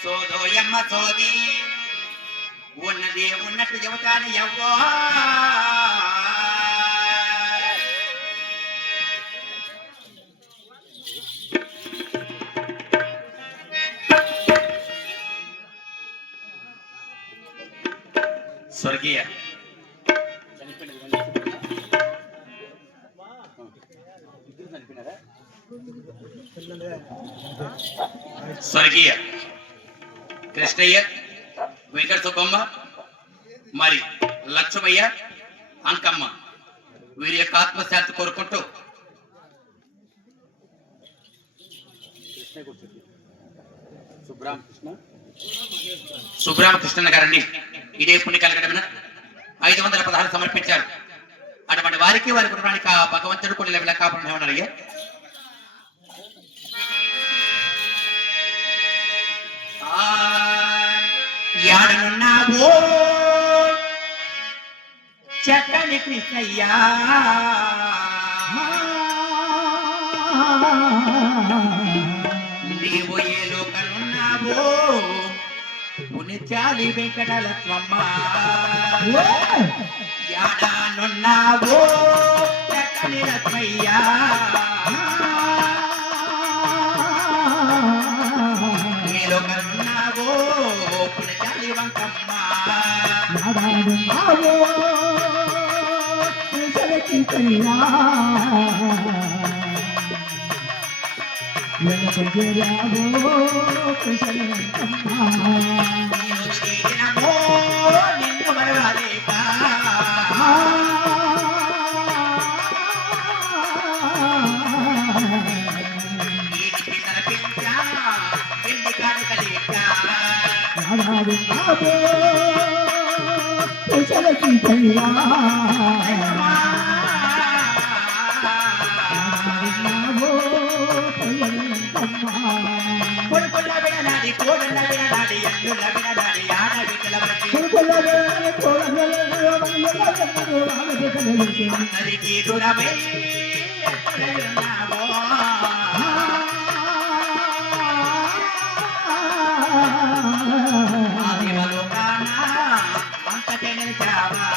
సోదోయమ్మ సోది ఉన్నది ఉన్నట్టు చెబుతాను ఎవ్వో స్వర్గీయ స్వర్గీయ కృష్ణయ్య, వెంకట సుబ్బమ్మ, మరి లక్ష్మయ్య, అంకమ్మ వీరి యొక్క ఆత్మశాంతి కోరుకుంటూ సుబ్రామకృష్ణ గారిని ఇదే పుణ్య కలగడమైన 516 సమర్పించారు. అటువంటి వారికి వారి కుటుంబానికి ఆ భగవంతుడు కొన్ని లెవెల కాపురం ఏమన్నారయ్యా? యాడనున్నావో చక్కని కృష్ణయ్యా, నీవు ఏ లోకనున్నావో పుణ్యచాలి వెంకటలక్ష్మమ్మ, యాడనున్నావో చక్కని లక్ష్మయ్యా, ఏ లోకనున్నావో పుణ్యచాలి వంకమ్మ, యాడనున్నావో కృష్ణయ్యా, నిన్ను మరవాలేక ఎన్ని కానుకలేక అందరికీ దూరమై ఎక్కడున్నావో ఆదివలోకాన అంతటే నిలిచావా,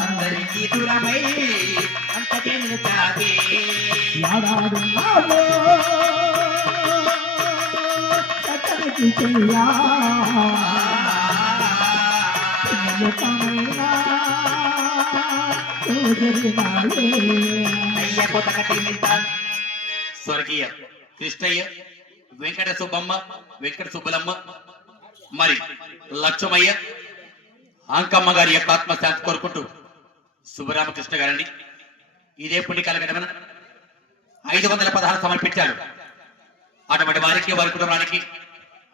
అందరికీ దూరమై అంతకే నిలిచావే, అయ్య కొత్త కట్టిస్తాను స్వర్గీయ కృష్ణయ్య వెంకట సుబ్బమ్మ వెంకట సుబ్బలమ్మ మరి లక్ష్మయ్య అంకమ్మ గారి యొక్క ఆత్మశాంతి కోరుకుంటూ సుబ్బరామకృష్ణ గారండి ఇదే పుణ్యకాల గడమన 516 సమర్పించారు. అటువంటి వారికి వారి కుటుంబానికి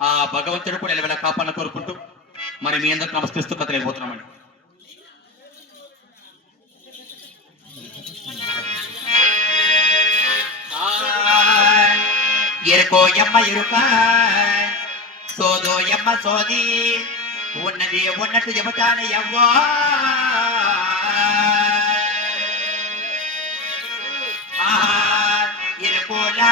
ఆ భగవంతుడు కూడా నిలబెల కాపాడాలని కోరుకుంటూ మరి మీ అందరికి నమస్కరిస్తూ కథ వెళ్ళిపోతున్నామండి. ఎరుకో ఎమ్మ ఎరుక సోదో ఎమ్మ సోది ఉన్నది ఉన్నట్టు చెబుతాను ఎవ్వో ఎరుకోలా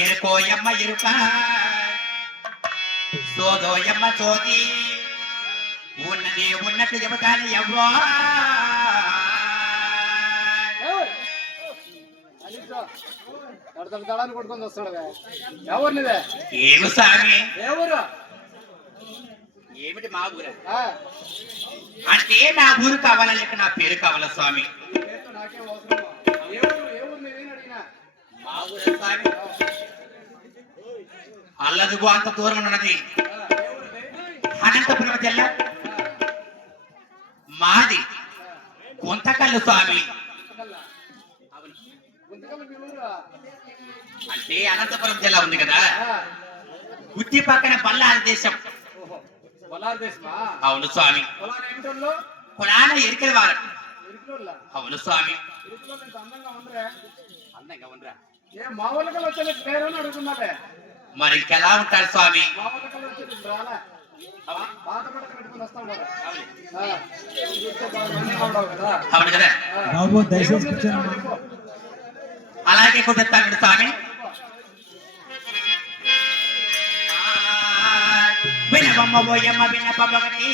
ఎరుకోయమ్మ ఎరుక సోదోయమ్మ సోది ఉన్నది ఉన్నట్టు చెబుతాను ఎవ్వో కొట్టుకొని వస్తాడు ఎవరినిదే ఏమి సామి ఎవరు ఏమిటి మా ఊరా? ఆ, అంటే నా ఊరు కావాలా లేక నా పేరు కావాలా స్వామి? పేరుతో నాకేం అవసరం? ఏ ఊరు మీదేని అడిగినా? మా ఊరు స్వామి అల్లదుగు అంత దూరం ఉన్నది ఏ ఊరిది? అనంతపురం జిల్లా. మాది కొంతకల్లు స్వామి. గుంతకల్లా? గుంతకల్లు మీ ఊరా? అంటే అనంతపురం జిల్లా ఉంది కదా, ఆ, గుత్తి పక్కన బల్లారి దేశం. ఓహో, పొలాల దేశమా? అవును స్వామి. పొలాలు ఏమిటోళ్ళు? పురాణ ఎరికల వారు. ఇరుకులోళ్ళ? అవును స్వామి. ఇరుకులోళ్ళు ఇంత అందంగా ఉండరే? అందంగా ఉండరా? ఏ మా ఊళ్ళకల్ వచ్చేది పేరు అని అడుగుతున్నారే? మరి ఇంకెలా ఉంటారు స్వామి? మా ఊళ్ళకల్ వచ్చేది రాలే. పాత బట్టలు కట్టుకుని వస్తా ఉన్నారు. ఆ, చూస్తే బాగా అందంగా ఉండవు కదా? అవును కదా. ఆ, బాబు దయచేసి ఏ ఊరు నుంచి కూర్చోండి. చెప్పు. అలాగే కుదురుతాడు స్వామి. వినబొమ్మ పోయమ్మ విన్నపమ్మగటి,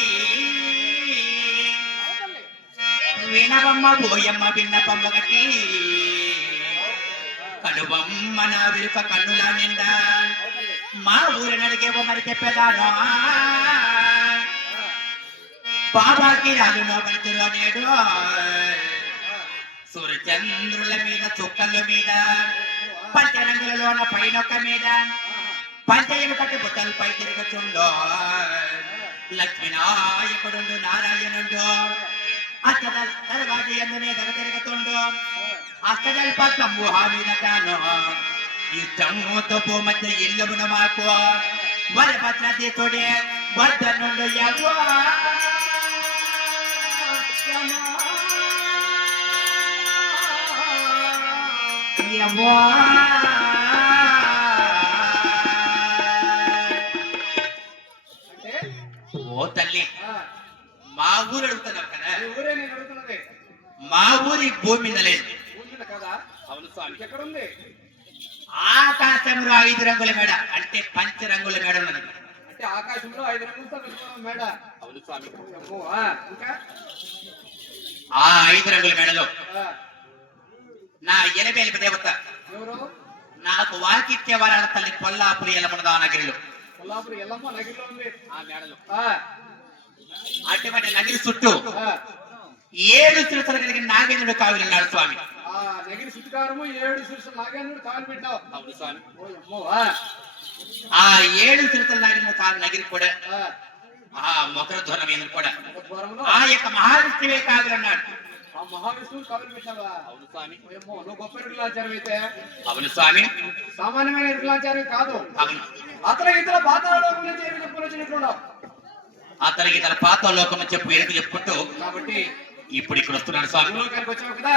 వినబొమ్మ పోయమ్మ విన్నపమ్మగటి, కనుబొమ్మ నా విరుక కన్నుల నిండా, మా ఊరి నడిగేవో మరి చెప్పేదాను, బాబాకి రాజు నోబడితులో నేడు, సూర్యచంద్రుల మీద చుక్కల మీద, పంచరంగులలోన పైనొక్క మీద, పంచయముకటి బుట్టలపై తిరుగుతుండో, లక్ష్మీనాయకుడు నారాయణుడు, అష్టదల తర్వాత ఎందునే దగ తిరుగుతుండో, అష్టదల పద్మము మీద తాను, ఇష్టముతో పో మధ్య ఇల్లుమున మాకు, వరి భద్రతి తోడే వద్ద నుండి యవ్వా అంటే ఓ తల్లి, ఆ, మా ఊరు అడుగుతున్నావు కదా, ఈ ఊరే నేను అడుగుతున్నది. మా ఊరి భూమి మీద లేదు. ఊరి మీద కదా? అవును స్వామి. ఎక్కడుంది? ఆకాశంలో 5 రంగుల మేడ, అంటే పంచ రంగుల మేడ ఉన్నది. అంటే ఆకాశంలో 5 రంగులతో పెట్టుకున్నాం మేడ. అవును స్వామి. అమ్మో, ఆ, ఇంకా ఆ 5 రంగుల మేడలో ఆ, నా ఎనబేలిపి దేవత ఎవరు? నాకు వాకిత్య వరాల తల్లి కొల్లాపురి ఎలమనదా నగిరిలో, కొల్లాపురి ఎల్లమ్మ నగిరిలో ఉంది. ఆ మేడలో ఆ, అటువంటి నగిరి చుట్టూ ఆ, 7 శిరస్సులు కలిగిన నాగేంద్రుడు కావిలున్నాడు స్వామి. ఆ నగిరి చుట్టుకారము 7 శిరస్సులు నాగేంద్రుడు కాలు పెట్టావు. అవును స్వామి. ఓ అమ్మో, ఆ, ఆ 7 శిరస్సులు నాగిన కావి నగిరి కూడా, ఆ, ఆ మొకర ధ్వరమేంద్రుడు కూడా ఒక ద్వారంలో ఆ యొక్క మహావిష్ణువే కావిలున్నాడు. ఆ మహావిష్ణువు కాలు పెట్టావా? అవును స్వామి. ఓ అమ్మో, నువ్వు గొప్ప ఇరుకులాచారం అయితే అవును స్వామి. సామాన్యమైన ఇరుకులాచారం కాదు. అవును. అతను ఇతర పాతాళలోకం నుంచి ఎరుకు చెప్పుకుని వచ్చినట్లున్నావు. అతనికి తన పాత లోకం చెప్పు ఎరుకు చెప్పుకుంటూ కాబట్టి ఇప్పుడు ఇక్కడ వస్తున్నాడు స్వామి. భూలోకానికి వచ్చావు కదా,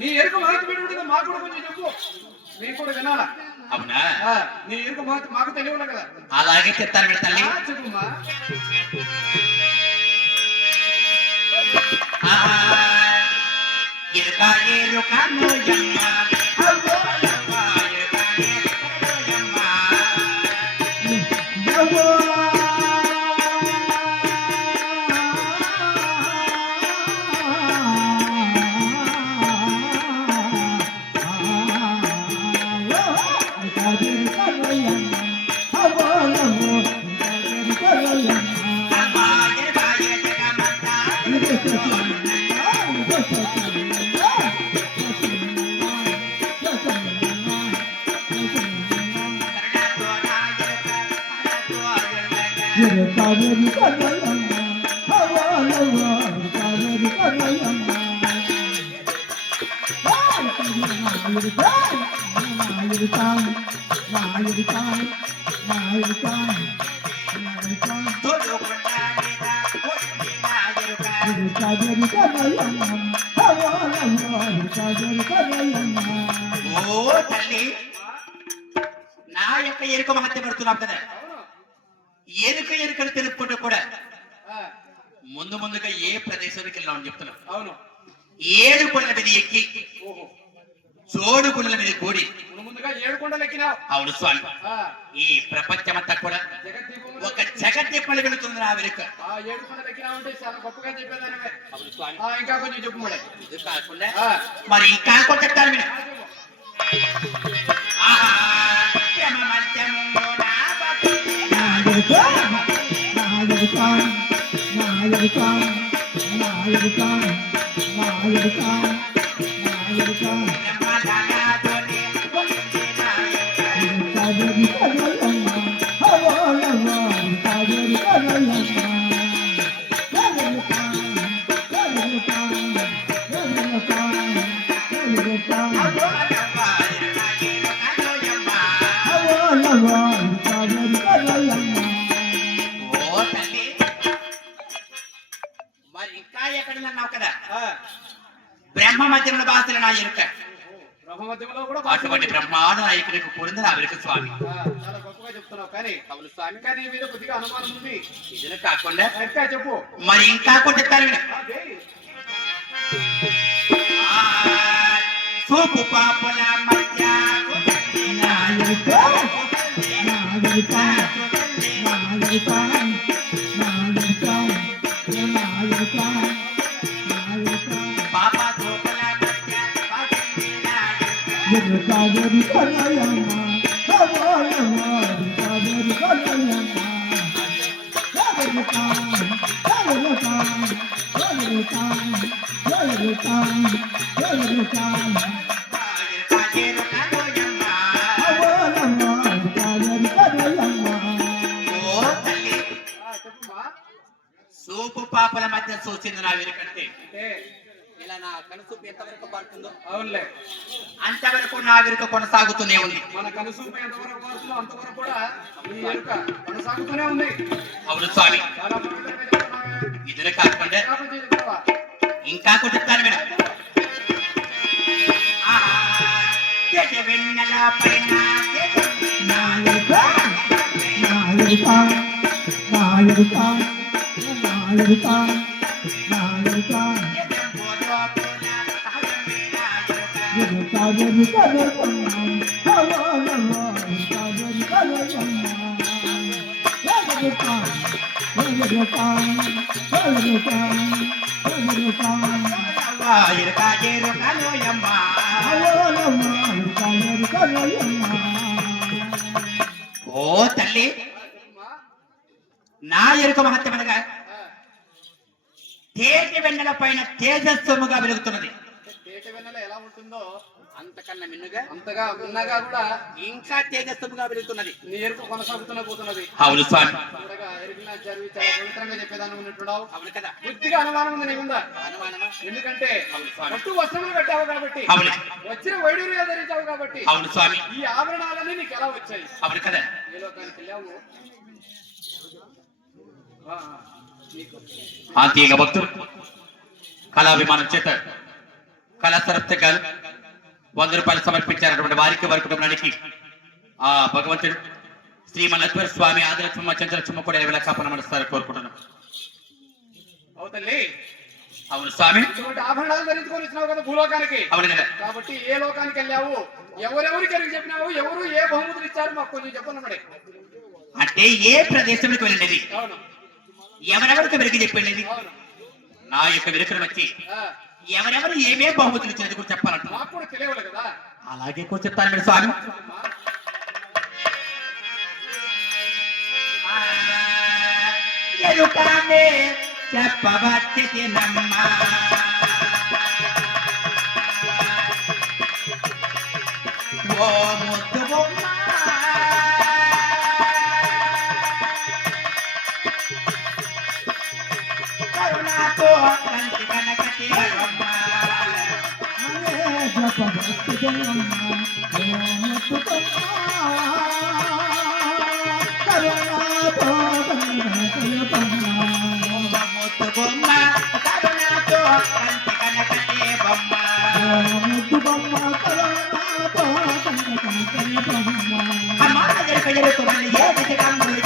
నీ ఎరుకు మాకు విడుదల మాకు కూడా కొంచెం చెప్పు, మేము కూడా వినాలా. అవునా? ఆ, నీ ఎరుకు మాకు తెలియదు కదా. అలాగే చెప్తాను వీడి తల్లి. ఆ, చెప్పుమ్మా. ఎరుక ఎరుకను యమ్మ, అవ్వో యమ్మ, ఎరుక ఎరుకను యమ్మ. అమ్మ ఎరుక ఎరుకమంతా కరుణతో నా ఎరుక, కరుణతో ఎరుక. తోడుకొండ మీద కొట్టి నా ఎరుక. ఓ తల్లి, నా యొక్క ఎరుక మహత్య పెడుతున్నావు కదా, అవును. ఎరుకను తెలుపుకుంటూ కూడా ఆ, ముందుగా ఏ ప్రదేశానికి వెళ్ళామని చెప్తున్నావు. అవును. 7 కొండల మీద ఎక్కి ఓహో, జోడు కొండల మీద కూడి. ముందుగా 7 కొండలు ఎక్కినావు. అవును స్వామి. ఆ, ఈ ప్రపంచమంతా కూడా జగద్దీపములు ఒక జగద్దీపములు వెళుతుంది నా వెనుక. ఆ 7 కొండలు ఎక్కినావంటే చాలా గొప్పగా చెప్పేదానివే. అవును స్వామి. ఆ, ఇంకా కొంచెం చెప్పు మరి. ఇది కాకుండా ఆ, మరి ఇంకా కొంచెం చెప్తాను మీరు. ఆ, చెప్పు. ఆహా, ప్రేమ మధ్యములో నా బతుకే నా ఓ తల్లి, మరి ఇంకా ఎక్కడిదన్నావు కదా, బ్రహ్మ మధ్యముల బాసులు నా ఎరుక. బ్రహ్మ మధ్యంలో కూడా అటువంటి బ్రహ్మాండ నాయకుడికి కూడింది నా వెనుక స్వామి. చాలా గొప్పగా చెప్తున్నావు కానీ అవును స్వామి, ఇంకా నీ మీద కొద్దిగా అనుమానం ఉంది. ఇది కాకుండా ఇంకా చెప్పు. మరి ఇంకా కొట్టిస్తారు అదే సూపు పాపుల మధ్య పాప గోపుల మధ్య చెప్పుమా. సూపు పాపల మధ్య చూసింది నా వెనుకంటే అంటే ఇలా నా కనుసూపు ఎంతవరకు పడుతుందో అవునులే, అంతవరకు నా వెనుక కొనసాగుతూనే ఉంది. మన కనుసూపు ఎంతవరకు పడుతుందో అంతవరకు కూడా నీ ఎరుక కొనసాగుతూనే ఉంది. అవును స్వామి, చాలా అద్భుతంగా చెప్తున్నావే. ఇది కాకుండా ఇంకా కొంచెం చెప్తావా? ఇంకా కొట్టిస్తాను మేడం. వెన్నెల పైన ఓ తల్లి, చెప్పుమా. నా ఎరుక మహత్యమనగా ఆ, తేటి వెన్నెల పైన తేజస్వముగా వెలుగుతున్నది. తేట వెన్నెల ఎలా ఉంటుందో అంతకన్నా మిన్నుగా అంతగా ఉన్నగా కూడా ఇంకా తేజస్వముగా వెలుగుతున్నది. నీ ఎరుక కొనసాగుతూనే పోతున్నది. అవును స్వామి, చూడగా ఎరిగిన జరిగి చాలా పవిత్రంగా చెప్పేదాన్ని ఉన్నట్టున్నావు. అవును కదా. బుద్ధిగా అనుమానం ఉంది నీ మీద. అనుమానమా? ఎందుకంటే అవును స్వామి. పట్టు వస్త్రములు కట్టావు కాబట్టి, అవును, వచ్చిన వైడూర్యాలు ధరించావు కాబట్టి, అవును స్వామి, ఈ ఆభరణాలన్నీ నీకు ఎలా వచ్చాయి? అవును కదా. ఏ లోకానికి వెళ్ళావు? నీకు ఆంతీయ భక్తులు కళాభిమానం చేత కళాసరప్తకాలు 100 రూపాయలు సమర్పించారటువంటి వారికి వారి కుటుంబానికి ఆ భగవంతుడు శ్రీమల్లత్వర స్వామి ఆదిలక్ష్మ చంద్రలక్ష్మ కూడా ఎలా కాపాడమనిస్తారు కోరుకుంటున్నాం. అవుతల్లి, అవును స్వామి, ఇటువంటి ఆభరణాలు ధరించుకొని వచ్చినావు కదా భూలోకానికి. అవును కదా. కాబట్టి ఏ లోకానికి వెళ్ళావు, ఎవరెవరికి ఎరిగి చెప్పినావు, ఎవరు ఏ బహుమతులు ఇచ్చారు మాకు కొంచెం చెప్పనమ్మడే. అంటే ఏ ప్రదేశానికి వెళ్ళినది, అవును ఎవరెవరికి వెలికి చెప్పిండేది, అవును. నా యొక్క వెలుకను వచ్చి ఆ, ఎవరెవరు ఏమే బహుమతులు ఇచ్చినది కూడా చెప్పాలంట. మాకు కూడా తెలియదు కదా. అలాగే కూడా చెప్తాను మీరు స్వామి. చెప్పమ్మా. ఎరుకనే చెప్పవచ్చి నమ్మ ఓ ముద్దు బొమ్మ కరుణాతో కంటి కనకటి బొమ్మ ముద్దు బొమ్మ కరుణాతో కంటి కనకటి బొమ్మ అమ్మ ఎరుక మళ్ళీ ఏ దిశ కమ్ములు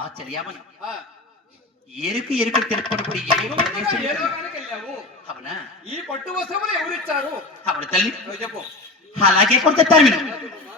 అమ్మా చెలియామని ఆ, ఎరుకు ఎరుకు తెలుపుకున్నప్పుడు ఏ నువ్వు కూడా ప్రదేశం ఏ ఇది? లోకానికి వెళ్ళావు? అవునా ఈ పట్టు వస్త్రములు ఎవరిచ్చారు? అవును తల్లి నువ్వు చెప్పు. అలాగే కొంచెత్తాను మీరు చెప్పమ్మా.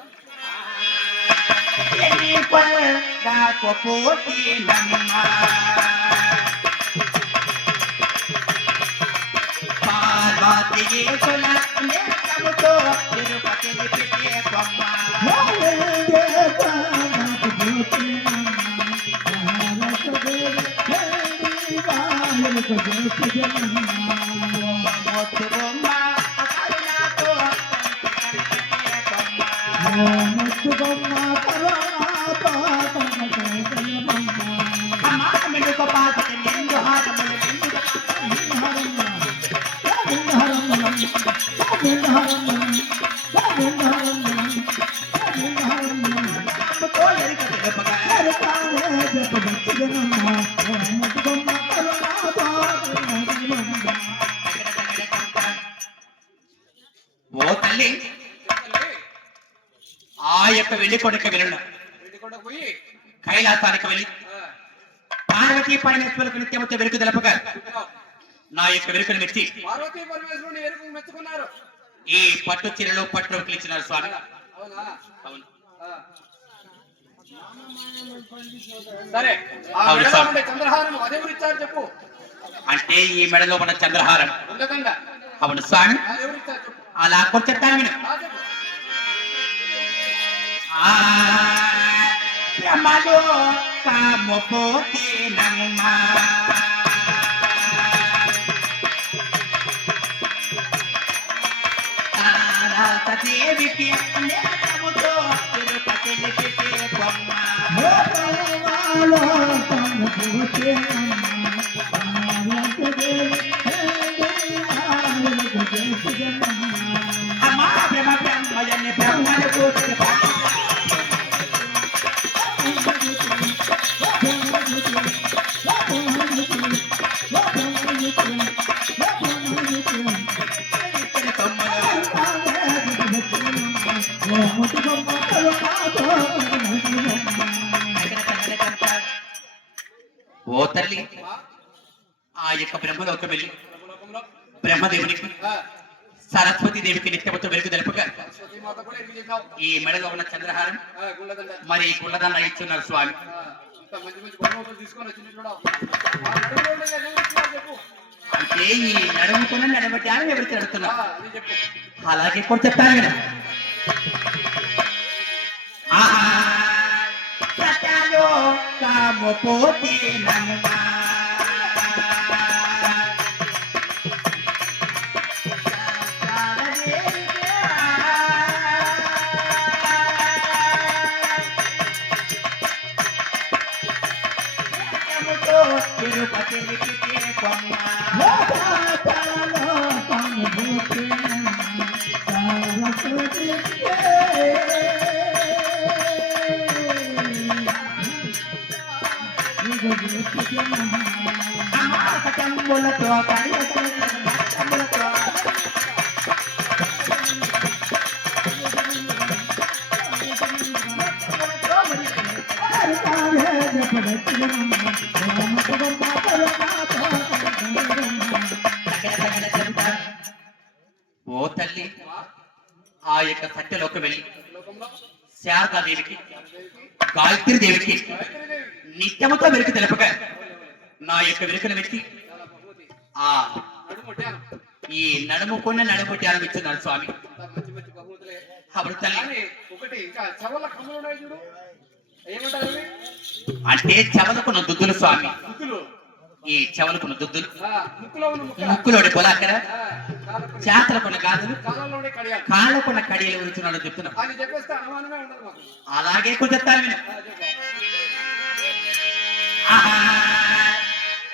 ఓ తల్లి తల్లి, ఆ యొక్క వెళ్లి కొడుక వెళ్ళిన వెళ్ళికొండకు పోయి కైలాసానికి వెళ్ళి పార్వతీ పరమేశ్వరులకు నిత్యమతో వెలుగు తెలపగా చెప్పినావు. నా యొక్క వెలుగును మెచ్చి పార్వతీ పరమేశ్వరుని ఎరుకు మెచ్చుకున్నారు. ఈ పట్టు చీరలో పట్టు రంగులు ఇచ్చినారు స్వామి అవునా? అవును ఆ. సరే, ఆ అవును మెడలో సార్. ఉండే చంద్రహారం అదెవరిచ్చారు చెప్పు. అంటే ఈ మెడలో ఉన్న చంద్రహారం ఉండదండ అవును స్వామి అదెవరిచ్చారు చెప్పు. అలా కొంచెత్తాను మీరు ఆ, చెప్పు. బ్రహ్మలో కామపోతే నమ్మా దేవికి నేతముతో తిరుపతిని పెట్టే బొమ్మ అమ్మా బ్రహ్మ బ్రహ్మయన్ని బ్రహ్మను కూర్చుని ఓ తల్లి ఆ యొక్క బ్రహ్మలోకి వెళ్ళి బ్రహ్మలోకంలో బ్రహ్మదేవునికి ఆ, సరస్వతి దేవికి నిత్యమతో వెలుగు తెలుపగా సరస్వతీ మాత కూడా ఎరుకు చేసినావు. ఈ మెడలో ఉన్న చంద్రహారం ఆ, గుండదండ. మరి గుళ్ళదన్న ఇచ్చున్నారు స్వామి ఆ, ఇంత మంచి మంచి బహుమతులు తీసుకొని వచ్చింది చూడ. ఆ మెడలో ఉండే అదెవరిచ్చినారు చెప్పు. అంటే ఈ నడుముకున్న నడబట్టి అని ఎవరికి ఆ, నడుతున్నారు అది చెప్పు. అలాగే కూడా చెప్తాను కదా సత్యాలో కామపోతే నమ్మా తిరుపతిని పెట్టే బొమ్మ అమాసకంబులతో కైలసములతో ఓ తల్లి ఆ యొక్క సత్యలోకి వెళ్ళి లోకంలో శారదాదేవికి దేవికి, గాయత్రి దేవికి గాయత్రీదేవి, నిత్యముతో వెలుగు తెలుపగా నా యొక్క వెలుగును వ్యక్తి చాలా బహుమతి. ఆ నడుముట్టాను. ఈ నడుముకున్న నడుము ధ్యానం ఇచ్చున్నారు స్వామి అంత మంచి మంచి బహుమతులే. అప్పుడు తల్లి కానీ ఒకటి ఇంకా చెవుల కమ్మలు ఉన్నాయి చూడు. ఏమంటారు అవి? అంటే చెవలకున్న దుద్దులు స్వామి ముక్కులు. ఈ చెవలకున్న దుద్దులు ఆ, ముక్కులో ఉన్న ముక్కల. ముక్కులోని పొలాకర ఆ, కాళ్ళకు- చేతలకున్న గాజులు కాళ్ళలో ఉండే కడియాలు. కాళ్ళకున్న కడియలు ఉరుచున్నాడు చెప్తున్నాం అని చెప్పేస్తే అనుమానమే ఉండదు మాకు. అలాగే కుదురుతాను నేను ఆ, చెప్పు.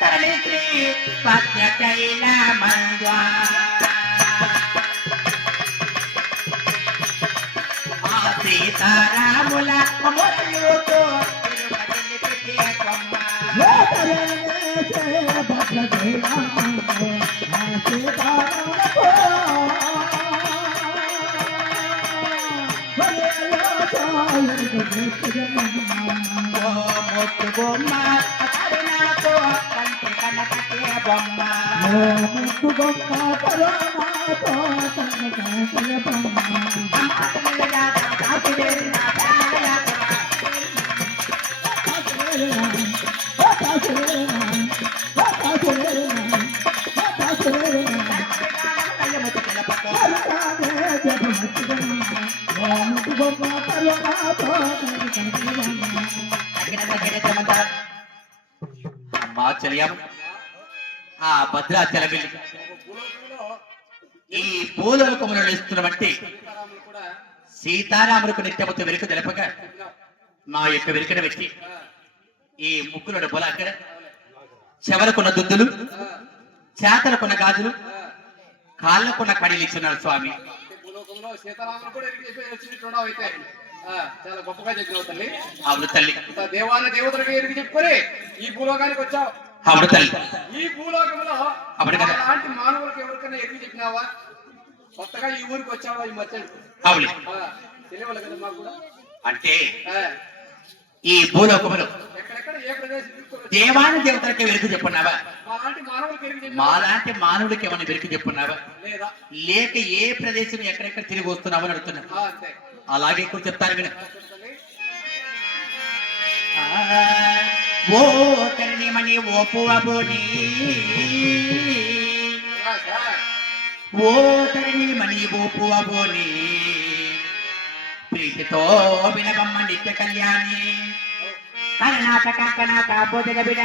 తరలిత్రి పత్రకైల మంద్వా ఆ సీతారాముల మొదలుతో తిరుపతిని పెట్టే కొమ్మ ఓ ముద్దు బొమ్మ కరుణాతో కంటి కనకటే బొమ్మ అమ్మా చెలియం ఆ భద్రాచలం వెళ్ళి భూలోకంలో ఈ భూలోకమును నిలుస్తున్నవంటి సీతారాములు కూడా సీతారాములకు నిత్యముతో వెనుక తెలపక చెప్పినావు. నా యొక్క వెనుకన వ్యక్తి ఆ, ఈ ముక్కుల డబ్బుల అక్కడ చెవలకున్న దుద్దులు చేతలకున్న గాజులు ఆ, కాళ్ళకున్న కడీలు ఇచ్చున్నాడు స్వామి. అంటే భూలోకంలో సీతారాములు కూడా ఎరిగి చెప్పి వచ్చినట్టున్నావు అయితే. ఆ, చాలా గొప్పగా చెప్పినావు తల్లి. అవును తల్లి, ఇంత దేవాన దేవతలకు ఎరిగి చెప్పుకొని ఈ భూలోకానికి వచ్చావు. అవును తల్లి. ఈ భూలోకంలో అవును కదా. అలాంటి మానవులకు ఎవరికైనా ఎరిగి చెప్పినావా? కొత్తగా ఈ ఊరికి వచ్చావా ఈ మధ్యలో? అవును తెలియవాలి కదా మాకు కూడా. అంటే ఆ, ఈ భూలోకములు ఎక్కడెక్కడ ఏ ప్రదేశం తీసుకొని దేవాన దేవతలకే వెలుగు చెప్పున్నావా? అలాంటి మానవులకు ఎరిగి చెప్పినావా? మాలాంటి మానవుడికి ఏమన్నా వెలుగు చెప్పున్నావా? లేదా? లేక ఏ ప్రదేశం ఎక్కడెక్కడ తిరిగి వస్తున్నావు అని అడుగుతున్నా. అంతే. అలాగే ఇప్పుడు చెప్తాను విను. తల్లి. ఓ కరణిమణి ఓ పువ్వబోని సార్. ఓ కరణిమణి ఓ పువ్వబోని ప్రీతితో వినబమ్మ నిత్య కళ్యాణి కర్ణాటక కనక బోధగ బిడ